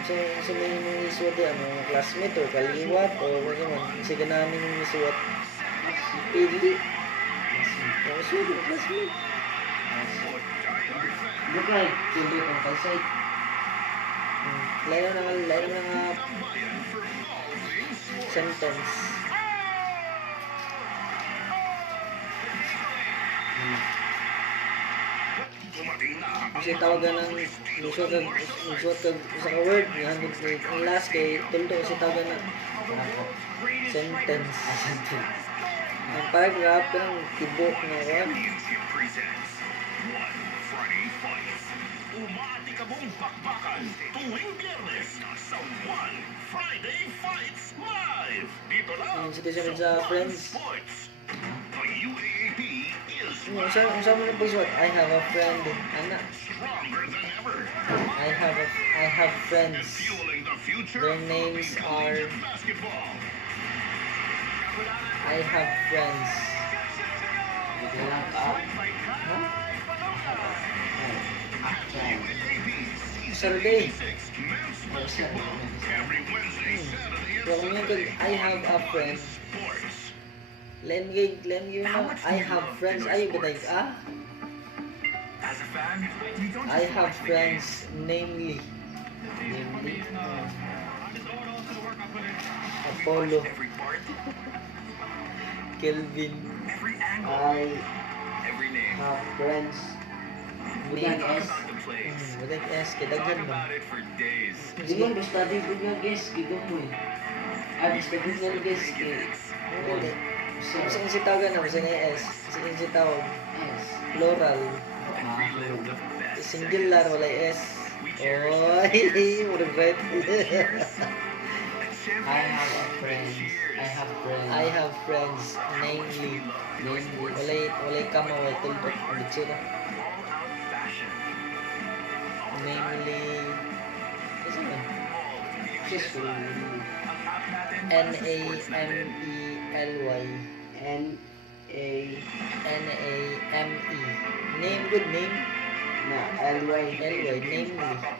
So may mga isuot yan, mga classmate or kaliwat o ano man. Kasi ganami yung isuot. Pili. Mga isuot yung classmate. Bukan, tuloy kang kalsay. Layo na nga sentence. Kasi tawagan ng isuot ka isa ka word, ang last kay tulto kasi tawagan ng sentence. Ang paragraph ka ng tibok nga one. Umatikabong bakbakan tuwing Biyernes sa One Friday Fights Live. Dito lang Yung situation sa friends. Sports. The UAAP is Yung sa mo na po isuot, I have a friend. Ana. stronger than ever. I have friends. Fueling the future Their of names Philippine are collegiate basketball. I have friends. Saturday. Pero kung yung I have a friend. Let me know. I have friends. Ay, batay ah. As a fan, you don't I just have watch the friends, namely Apollo, Every part, Kelvin, every angle, I every name. have friends. Bukan S. About the plays. Budak S, Talk kadagan mo. about it for days. Di ba basta di ko nga guess, gigo mo eh. Ah, basta di nga guess kay. Kasi yung sitawagan na, kasi nga S. Kasi yung sitawag, plural. Singular, wala S. Oy, regret. I have a friends. I have friends, namely. Walay kama, walay tulbok. Bitso na. Namely, kasi man. N-A-M-E-L-Y. N-A-M-E. Name, good name. Na, L-Y. L-Y, namely.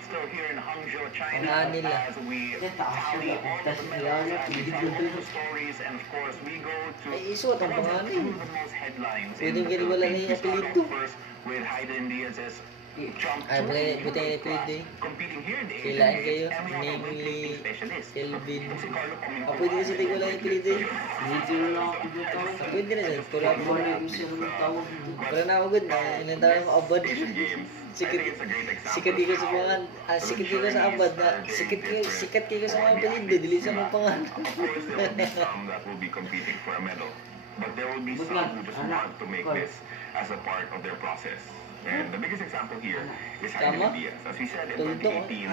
Still here in Hangzhou, China. Ang nila. As we tally all the medals, we tell all the stories, and of course we go to Ay, isuot ang pangalan. two of the most headlines. Pwede kaya wala na yung apelido. First with Hayden Diaz's jump Ay, buti na pwede. competing here in the Kailangan Asian kayo, Games, and we have a namely, weightlifting specialist. Kelvin. Si Carlo Cominto. Pwede kasi di wala yung apelido. Dito na lang ako dito tawag. Pwede na siya. Pero ako Wala yung siya ng tawag dito. Wala na ako good na. Ilan tayo mo abad. Sikat ko sa mga sikat ko sa abad na sikat ko sa mga apelido. Dili sa mga pangalan. Of course, there will be some that will be competing for a medal. But there will be some who just want to make this as a part of their process. And the biggest example here is Heidi Diaz. As we said in 2018,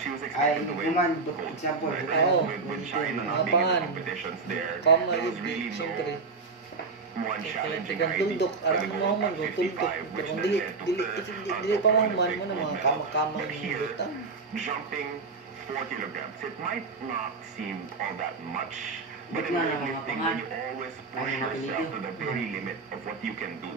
she was expected to win gold. With China not being in the competitions there, there was really no one challenging Heidi for the gold at 55, which then led to her Olympic gold medal. But here, jumping 4 kilograms, it might not seem all that much, but in weightlifting, when you always push yourself to the very limit of what you can do,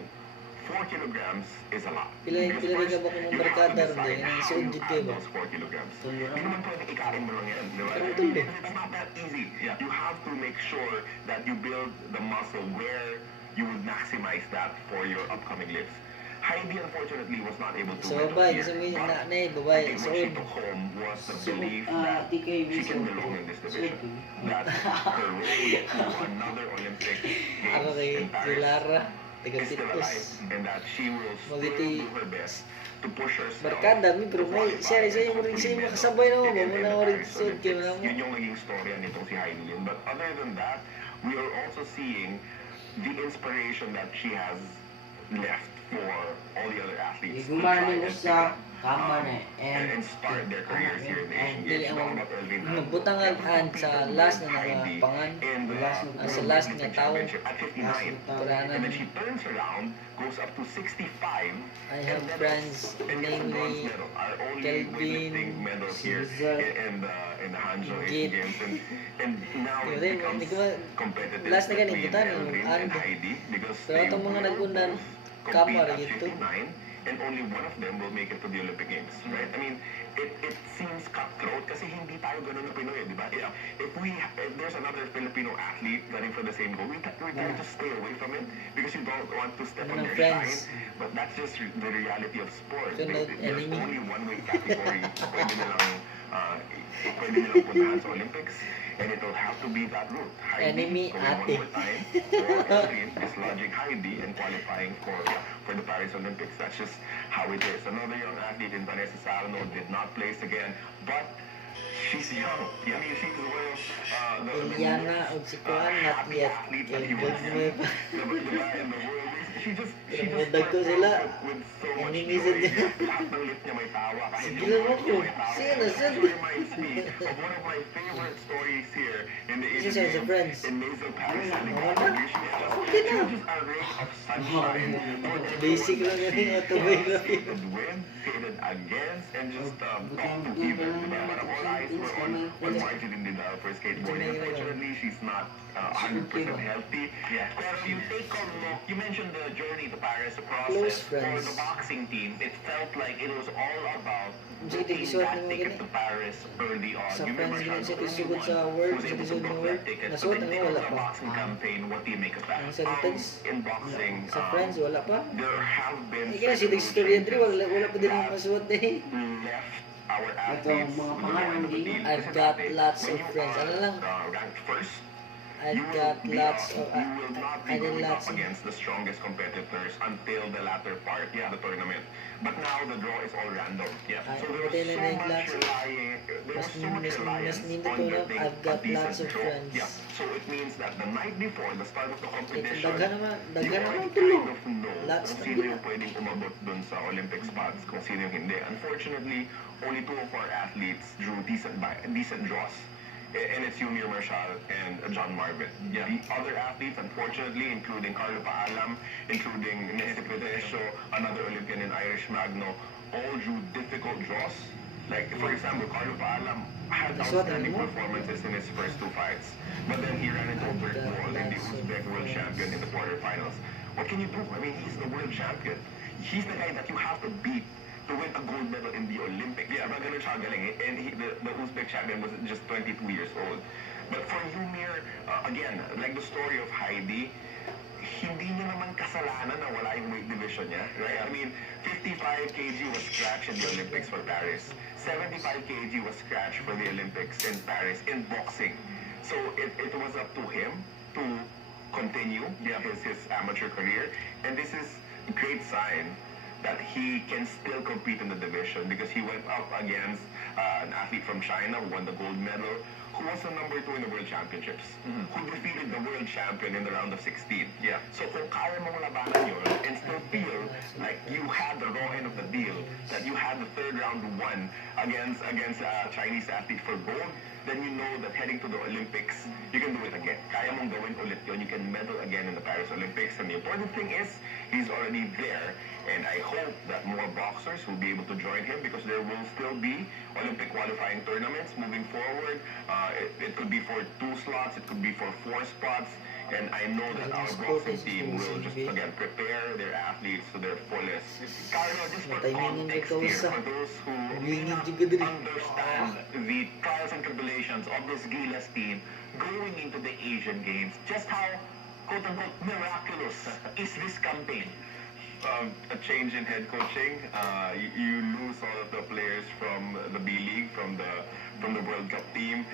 4 kilograms is a lot. Pila ka ba kung barkada ron din? Ang suod dito ba? Those 4 kilograms. Hindi naman pwede ikain mo lang yan, di ba? It's not that easy. You have to make sure that you build the muscle where you would maximize that for your upcoming lifts. Heidi, unfortunately, was not able to So, babae, gusto mo yung na babae, what she suod. took home was the belief that she can belong in this division. That her road to another Olympic Ako Games kay in Paris Lara, taga is still alive, Tipos. and that she will still Magiti- do her best to push herself. Barkada, mi, pero may siya yung rin siya yung makasabay na mo, mo na rin suod kayo na mo. Yun yung naging storya nitong si Heidi Lim. But other than that, we are also seeing the inspiration that she has left for all the other athletes to try and pick up, and start their careers here in the Asian Games. Talking about Elvin Han, Nagbutang ang sa last na Heidi pangan, in the sa World last Weightlifting nga tao, Championship at 59. Puranan. And then she turns around, goes up to 65. I have friends, namely Kelvin, medal here in the Hangzhou Asian Git. Games, and now it Yun, becomes hindi ko competitive last na ganun, between butan, Elvin and Heidi because Pero they itong mga will nagundan, both kamar compete at gitu. 59, and only one of them will make it to the Olympic Games, right? I mean, it seems cutthroat kasi hindi tayo ganun na Pinoy, di ba? If there's another Filipino athlete running for the same goal, we try to stay away from it because you don't want to step on their friends. shine. But that's just the reality of sport. Sunod, There's enemy. only one weight category pwede nilang puntahan sa Olympics, and it'll have to be that route. Enemy going ate. one more time, or Elvin dislodging Heidi and qualifying for the Paris Olympics. That's just how it is. Another young athlete in Vanessa Sarno did not place again, but she's young. I mean, she's one of Eliana o si Kuan, not yet. Kay Goldmere. in the world. She just Dagko sila. with so much Naninisid joy. niya. Lahat ng lift niya may tawa. Kahit Sige yung lang lift ako. niya may tawa. Sige na, sige. It reminds me of one of my favorite stories here in the Kasi Asian sa Games friends. in Maison, Paris. Okay na. She was just a ray of sunshine. Basic lang yan yung autobiography. Skated with, skated against, and just talked to people. Parang all eyes were on Marjorie Dindal for skateboarding. Unfortunately, she's not 100% healthy. Pero yung take home mo, you mentioned the journey to Paris, the Close process. For friends. the boxing team, it felt like it was all about Sige, booking tigisuot that mo ticket gani. to Paris early on. Sa You friends, remember gani siya Sean, tisugod only sa one work, was sa able to tisugod book ng that work. ticket. So Nasuot the na name wala of the pa. boxing campaign, what do you make of that? Ang sa friends, In boxing, sa friends, wala pa. there have been Hindi ka na siya istorya diri, wala pa din ang masuot din. left our athletes with the lower end of the team. I've got lots of friends. Ano lang, Ranked first, I've got lots of, you will not be I did going up lots of, against the strongest competitors until the latter part of the tournament. But now the draw is all random. So there was Pati na so na much lots. relying, there was so much reliance Mas nindot on ko na, getting I've a got lots decent of draw. friends. So it means that the night before the start of the competition, Daghan naman, you daghan naman already tulo. kind of know Lots kung na sino gina. yung pwedeng umabot dun sa Olympic spots, kung sino yung hindi. Unfortunately, only 2 of our athletes drew decent draws. And it's Yumir Marshall and John Marvin. The other athletes, unfortunately, including Carlo Paalam, including Nestor Pedresio, another Olympian in Irish Magno, all drew difficult draws. Like, for example, Carlo Paalam had outstanding performances in his first 2 fights. But then he ran into a brick wall in the Uzbek world champion in the quarterfinals. What can you do? I mean, he's the world champion. He's the guy that you have to beat to win a gold medal in the Olympics. Ganun siya galing. And the Uzbek champion was just 22 years old. But for Yumir, again, like the story of Heidi, hindi niya naman kasalanan na wala yung weight division niya, right? I mean, 55 kg was scratched in the Olympics for Paris. 75 kg was scratched for the Olympics in Paris in boxing. So it was up to him to continue his amateur career. And this is a great sign that he can still compete in the division because he went up against an athlete from China who won the gold medal, who was the number 2 in the World Championships, who defeated the world champion in the round of 16. Yeah. So kung kaya mong labanan yun and still feel like you had the raw end of the deal, that you had the third round won against a Chinese athlete for gold, then you know that heading to the Olympics, you can do it again. Kaya mong gawin ulit yun. You can medal again in the Paris Olympics. And the important thing is, he's already there. And I hope that more boxers will be able to join him because there will still be Olympic qualifying tournaments moving forward. It could be for 2 slots, it could be for 4 spots. And I know that our boxing team will just, again, prepare their athletes to their fullest. Carlo, just for context here, for those who may not understand the trials and tribulations of this Gilas team going into the Asian Games, just how, quote-unquote, miraculous is this campaign? A change in head coaching. You lose all of the players from the B League, from the World Cup team.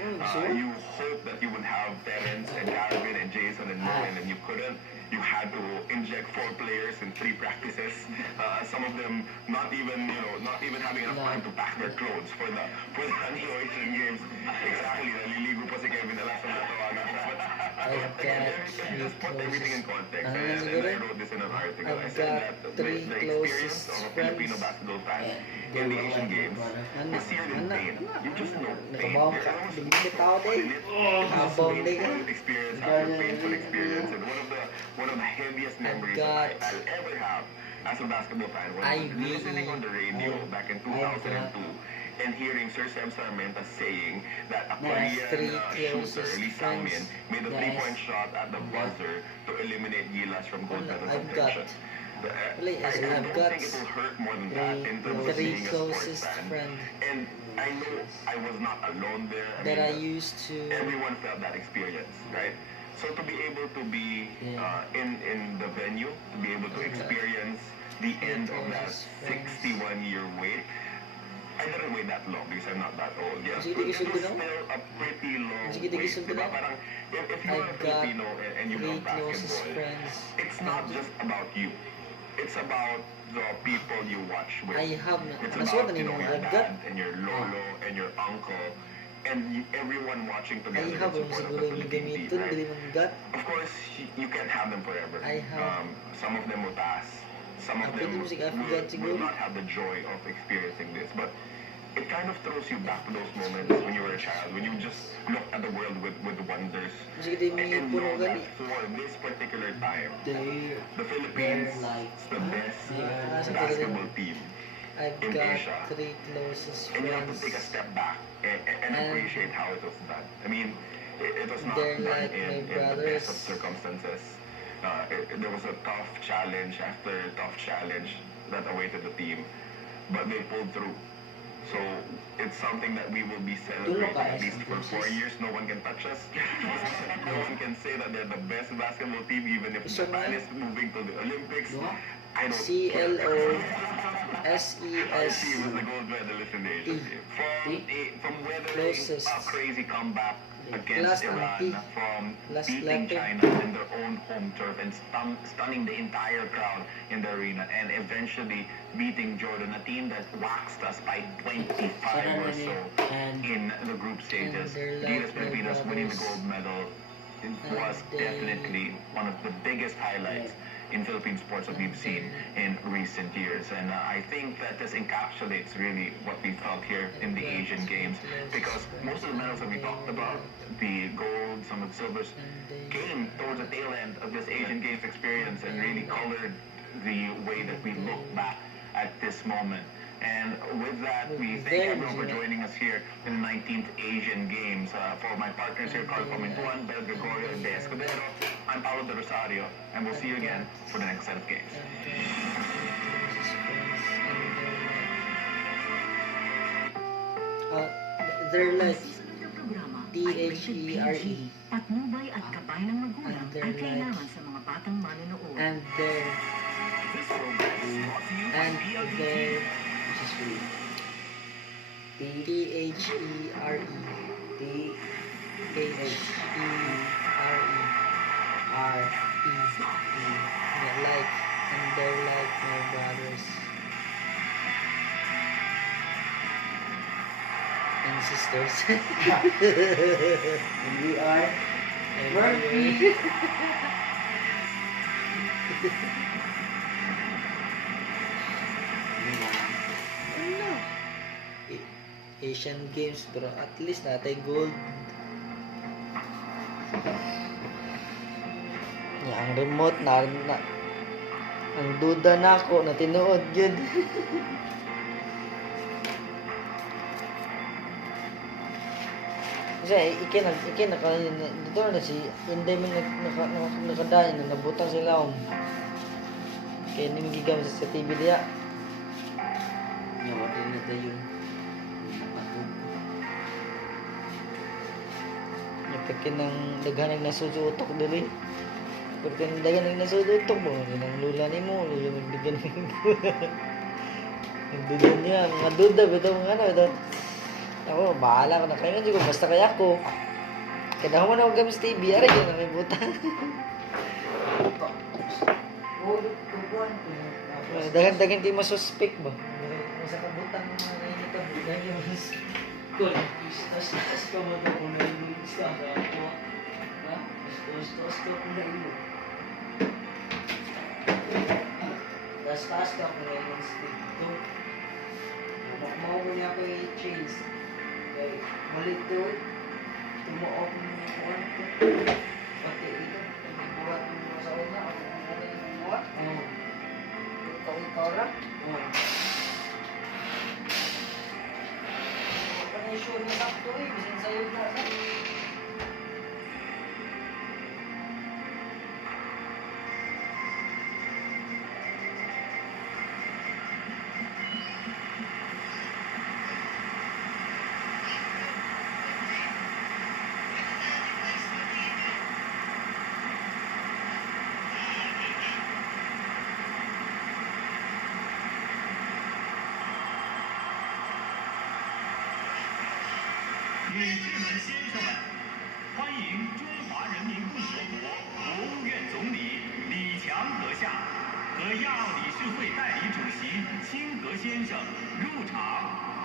You hope that you would have Terence and Calvin and Jason and Nolan, and you couldn't. You had to inject 4 players in 3 practices. Some of them not even having enough time to pack their clothes for the Neo Asian Games. Exactly. Naliligo pa si Kevin Alas na tawagan. Just put everything in context. And I wrote this in an article. I said that the experience of a Filipino basketball fan in the Asian Games is seared in pain. You just know pain. Experience after painful experience, and one of the heaviest memories that I'll ever have as a basketball fan was listening on the radio back in 2002 and hearing Sir Sam Sarmenta saying that a Korean shooter, Lee Sang-min, made a 3-point shot at the buzzer to eliminate Gilas from gold medal contention. I don't think it will hurt more than that in terms of being a sports fan. And I know I was not alone there. Everyone felt that experience, right? So to be able to be in the venue, to be able to experience the end of that 61-year wait, I didn't wait that long because I'm not that old. Yes, but it was still a pretty long wait. Diba? Parang, if you're a Filipino and you love basketball, it's not just about you. It's about the people you watch with. It's about your dad and your lolo and your uncle and everyone watching together in support of the Philippine team, right? Of course, you can't have them forever. Some of them will pass. Some of them will not have the joy of experiencing this. But it kind of throws you back to those moments when you were a child, when you just look at the world with wonders. And know that for this particular time, the Philippines is the best basketball team in Asia. And you have to take a step back and appreciate how it was done. I mean, it was not done in the best of circumstances. There was a tough challenge after tough challenge that awaited the team, but they pulled through. So it's something that we will be celebrating at least for 4 years. No one can touch us. No one can say that they're the best basketball team, even if Japan is moving to the Olympics. I don't CLOSES. She was the gold medalist in the Asian Games. From weathering a crazy comeback against Iran, from beating China in their own home turf and stunning the entire crowd in the arena, and eventually beating Jordan, a team that waxed us by 25 or so in the group stages. Gilas Pilipinas winning the gold medal was definitely one of the biggest highlights in Philippine sports that we've seen in recent years. And I think that this encapsulates really what we felt here in the Asian Games, because most of the medals that we talked about, the gold, some of the silvers, came towards the tail end of this Asian Games experience and really colored the way that we look back at this moment. And with that, we thank everyone for joining us here in the 19th Asian Games. For my partners here, Carl Comentuan, Bel Gregorio, and De Escudero, I'm Paulo De Rosario, and we'll see you again for the next set of games. They're like THERE. Patnubay at gabay ng magulang ay kailangan sa mga batang manonood. And they're THERE. Yeah, like, and they're like my brothers. And Sisters. NBR. Murphy. Ano? Asian Games bro, at least natay gold. Ang remote na ang duda na ako na tinuod yun. Kasi ikin dito na si Inday man nakadain na nabutang sila kaya nimigigam sa TV diya. Nyawa din na tayo. Napakin ng daghanag na susutok diri. Porque ang daghanag na susutok mo, ng lula ni mo, lula magdigan ng duda niya, mga duda, bitaw mga ano, ito. Ako, bahala ko na kayo nga, basta kaya ako. Kaya mo na huwag kami sa TV, aray yun, may butang. Dagan-dagan kayo masuspect ba? Masa kabutang mga nainita, dagan kayo masuspect. Kung istas ka mo na kung nailulis ka ako. Ha? Istas ka kung nailulis. Tas-tas ka kung nailulis dito. Makamaw mo niya ako i-change. Kaya malit doon. Tumuok mo kuhan ko. Pati ito. Nagbuhat mo sa una. Ako mo na yung buhat. Oo. Ikaw lang. Oo. Sure na sakto eh, bisan sa'yo na sa...女士们、先生们，欢迎中华人民共和国国务院总理李强阁下和亚奥理事会代理主席辛格先生入场。